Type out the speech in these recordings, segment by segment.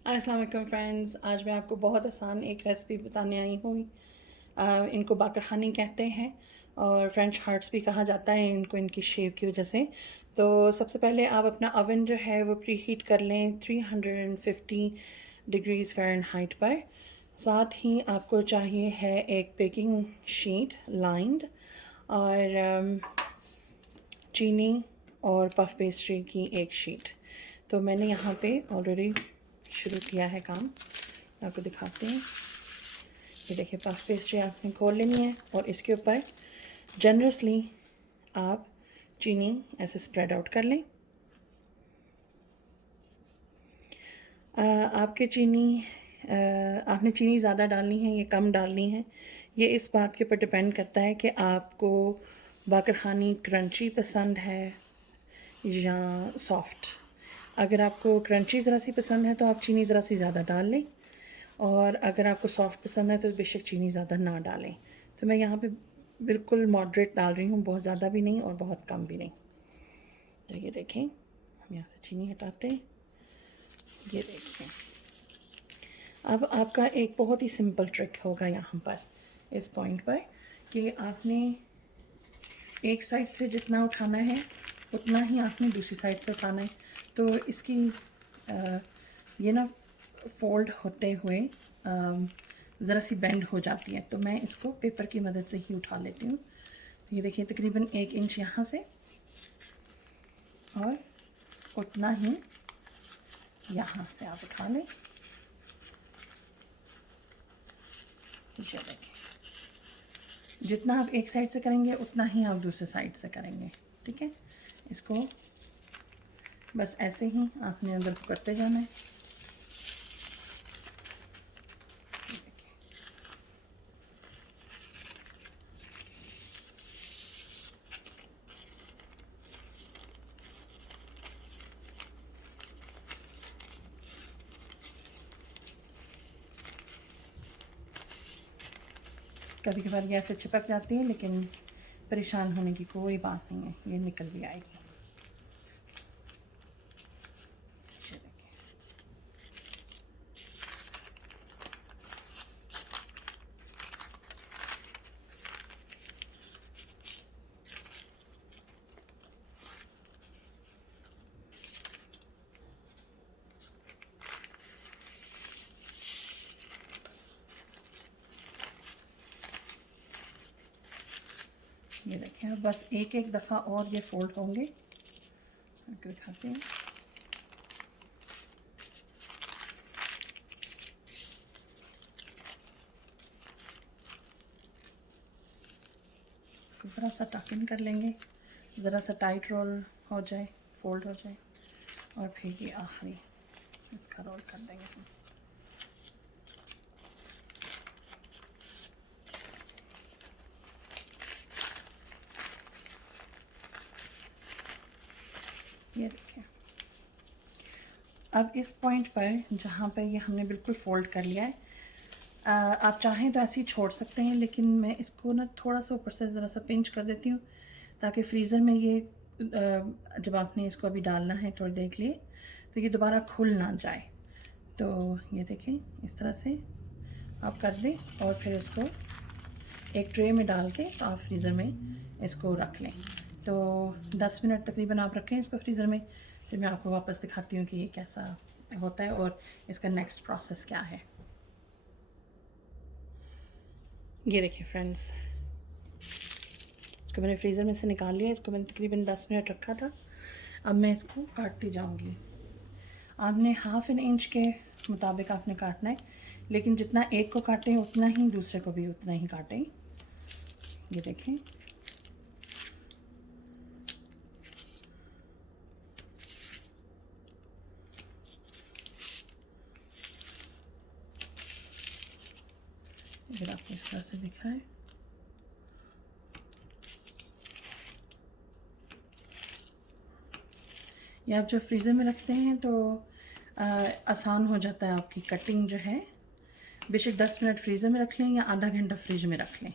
अस्सलाम वालेकुम फ्रेंड्स। आज मैं आपको बहुत आसान एक रेसिपी बताने आई हूँ। इनको बाकरखानी कहते हैं और फ्रेंच हार्ट्स भी कहा जाता है इनको, इनकी शेप की वजह से। तो सबसे पहले आप अपना अवन जो है वो प्री हीट कर लें 350 डिग्रीज़ फ़ारेनहाइट पर। साथ ही आपको चाहिए है एक बेकिंग शीट लाइंड और चीनी और पफ पेस्ट्री की एक शीट। तो मैंने यहाँ पे ऑलरेडी शुरू किया है काम, आपको दिखाते हैं। ये देखिए पफ पेस्ट्री आपने खोल लेनी है और इसके ऊपर जनरसली आप चीनी ऐसे स्प्रेड आउट कर लें। आपके आपने चीनी ज़्यादा डालनी है या कम डालनी है, ये इस बात के ऊपर डिपेंड करता है कि आपको बाकरखानी क्रंची पसंद है या सॉफ्ट। अगर आपको क्रंची ज़रा सी पसंद है तो आप चीनी ज़रा सी ज़्यादा डाल लें, और अगर आपको सॉफ्ट पसंद है तो बेशक चीनी ज़्यादा ना डालें। तो मैं यहाँ पे बिल्कुल मॉडरेट डाल रही हूँ, बहुत ज़्यादा भी नहीं और बहुत कम भी नहीं। तो ये देखें, हम यहाँ से चीनी हटाते हैं। ये देखिए, अब आपका एक बहुत ही सिंपल ट्रिक होगा यहाँ पर, इस पॉइंट पर, कि आपने एक साइड से जितना उठाना है उतना ही आपने दूसरी साइड से उठाना है। तो इसकी ये ना फोल्ड होते हुए ज़रा सी बेंड हो जाती है, तो मैं इसको पेपर की मदद से ही उठा लेती हूँ। तो ये देखिए तकरीबन 1 इंच यहाँ से और उतना ही यहाँ से आप उठा लें। ये देखिए, जितना आप एक साइड से करेंगे उतना ही आप दूसरे साइड से करेंगे, ठीक है। इसको बस ऐसे ही आपने अंदर को करते जाना है। कभी कभार ये ऐसे चिपक जाती है, लेकिन परेशान होने की कोई बात नहीं है, ये निकल भी आएगी। ये देखें, अब बस एक एक दफ़ा और ये फोल्ड होंगे। आपको दिखाते हैं। इसको ज़रा सा टक इन कर लेंगे, ज़रा सा टाइट रोल हो जाए, फोल्ड हो जाए, और फिर ये आखिरी इसका रोल कर देंगे हम। ये देखिए, अब इस पॉइंट पर जहाँ पर ये हमने बिल्कुल फोल्ड कर लिया है, आप चाहें तो ऐसे ही छोड़ सकते हैं, लेकिन मैं इसको ना थोड़ा सा ऊपर से ज़रा सा पिंच कर देती हूँ, ताकि फ्रीज़र में ये जब आपने इसको अभी डालना है थोड़ी देर के लिए, तो ये दोबारा खुल ना जाए। तो ये देखें, इस तरह से आप कर दें और फिर इसको एक ट्रे में डाल के आप फ्रीज़र में इसको रख लें। तो 10 मिनट तकरीबन आप रखें इसको फ्रीज़र में, फिर मैं आपको वापस दिखाती हूँ कि ये कैसा होता है और इसका नेक्स्ट प्रोसेस क्या है। ये देखिए फ्रेंड्स, इसको मैंने फ्रीज़र में से निकाल लिया। इसको मैंने तकरीबन 10 मिनट रखा था। अब मैं इसको काटती जाऊँगी। आपने हाफ एन इंच के मुताबिक आपने काटना है, लेकिन जितना एक को काटें उतना ही दूसरे को भी उतना ही काटें। ये देखें, अगर आपको इस तरह से दिख रहा है। ये आप जब फ्रीज़र में रखते हैं तो आसान हो जाता है आपकी कटिंग जो है। बेशक 10 मिनट फ्रीज़र में रख लें या आधा घंटा फ्रिज में रख लें,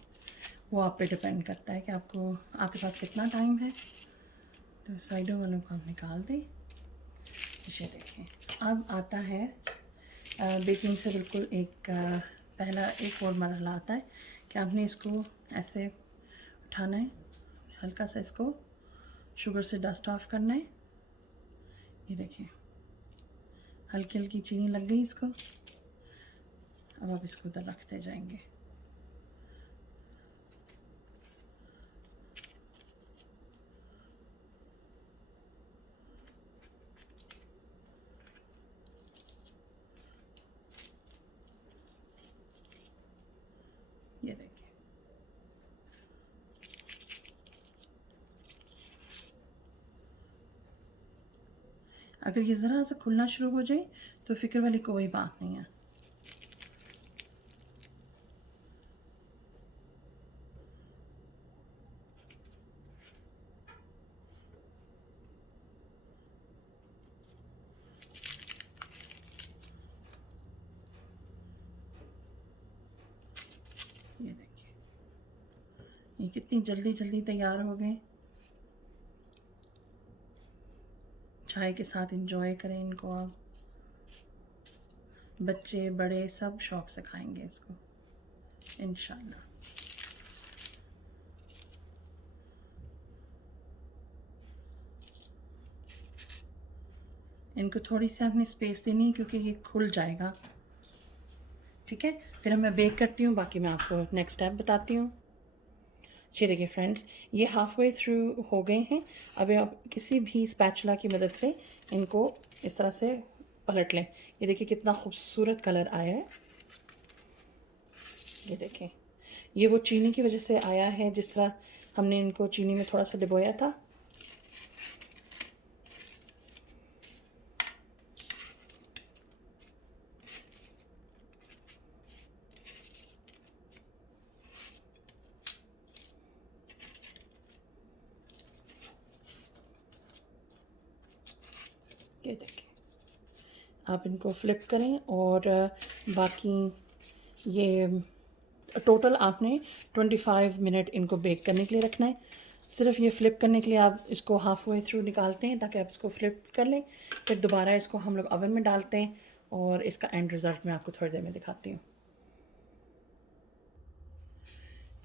वो आप पे डिपेंड करता है कि आपके पास कितना टाइम है। तो साइडों वालों को आप निकाल दें। ये देखें, अब आता है बेकिंग से बिल्कुल पहला एक और मरहला आता है कि आपने इसको ऐसे उठाना है, हल्का सा इसको शुगर से डस्ट ऑफ करना है। ये देखिए हल्की हल्की चीनी लग गई इसको। अब आप इसको उधर रखते जाएंगे। ये देखिए अगर ये ज़रा सा खुलना शुरू हो जाए तो फिक्र वाली कोई बात नहीं है। ये देखिए ये कितनी जल्दी जल्दी तैयार हो गए। चाय के साथ इंजॉय करें इनको आप। बच्चे बड़े सब शौक़ से खाएंगे इसको इंशाल्लाह। इनको थोड़ी सी आपने स्पेस देनी है क्योंकि ये खुल जाएगा। ठीक है, फिर मैं बेक करती हूँ, बाकी मैं आपको नेक्स्ट स्टेप बताती हूँ। ये देखिए फ्रेंड्स, ये हाफ वे थ्रू हो गए हैं। अब आप किसी भी स्पैचुला की मदद से इनको इस तरह से पलट लें। ये देखिए कितना खूबसूरत कलर आया है। ये देखें, ये वो चीनी की वजह से आया है, जिस तरह हमने इनको चीनी में थोड़ा सा डुबोया था। ये देखिए, आप इनको फ्लिप करें और बाकी ये टोटल आपने 25 मिनट इनको बेक करने के लिए रखना है। सिर्फ ये फ्लिप करने के लिए आप इसको हाफ वे थ्रू निकालते हैं ताकि आप इसको फ्लिप कर लें। फिर दोबारा इसको हम लोग ओवन में डालते हैं और इसका एंड रिज़ल्ट मैं आपको थोड़ी देर में दिखाती हूँ।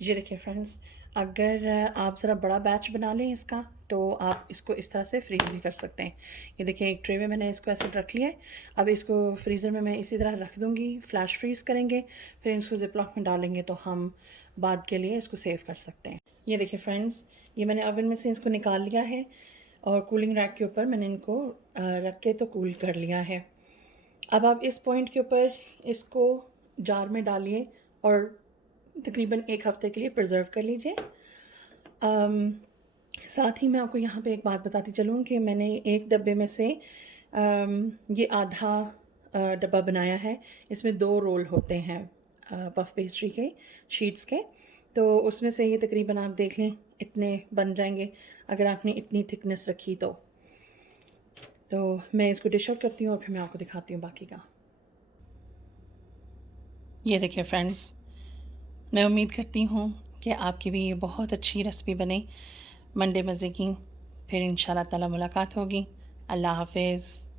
ये देखिए फ्रेंड्स, अगर आप ज़रा बड़ा बैच बना लें इसका तो आप इसको इस तरह से फ्रीज़ भी कर सकते हैं। ये देखिए एक ट्रे में मैंने इसको ऐसे रख लिया है। अब इसको फ्रीज़र में मैं इसी तरह रख दूँगी, फ्लैश फ्रीज़ करेंगे, फिर इसको ज़िप-लॉक में डालेंगे तो हम बाद के लिए इसको सेव कर सकते हैं। ये देखिए फ्रेंड्स, ये मैंने ओवन में से इसको निकाल लिया है और कूलिंग रैक के ऊपर मैंने इनको रख के तो कूल कर लिया है। अब आप इस पॉइंट के ऊपर इसको जार में डालिए और तकरीबन 1 हफ़्ते के लिए प्रिज़र्व कर लीजिए। साथ ही मैं आपको यहाँ पे एक बात बताती चलूँ कि मैंने एक डब्बे में से ये आधा डब्बा बनाया है। इसमें 2 रोल होते हैं पफ़ पेस्ट्री के शीट्स के, तो उसमें से ये तकरीबन आप देख लें इतने बन जाएंगे अगर आपने इतनी थिकनेस रखी तो। मैं इसको डिश आउट करती हूँ और फिर मैं आपको दिखाती हूँ बाकी का। ये देखिए फ्रेंड्स, मैं उम्मीद करती हूँ कि आपकी भी ये बहुत अच्छी रेसिपी बने। मंडे मज़े की, फिर इंशाल्लाह ताला मुलाकात होगी। अल्लाह हाफ़िज़।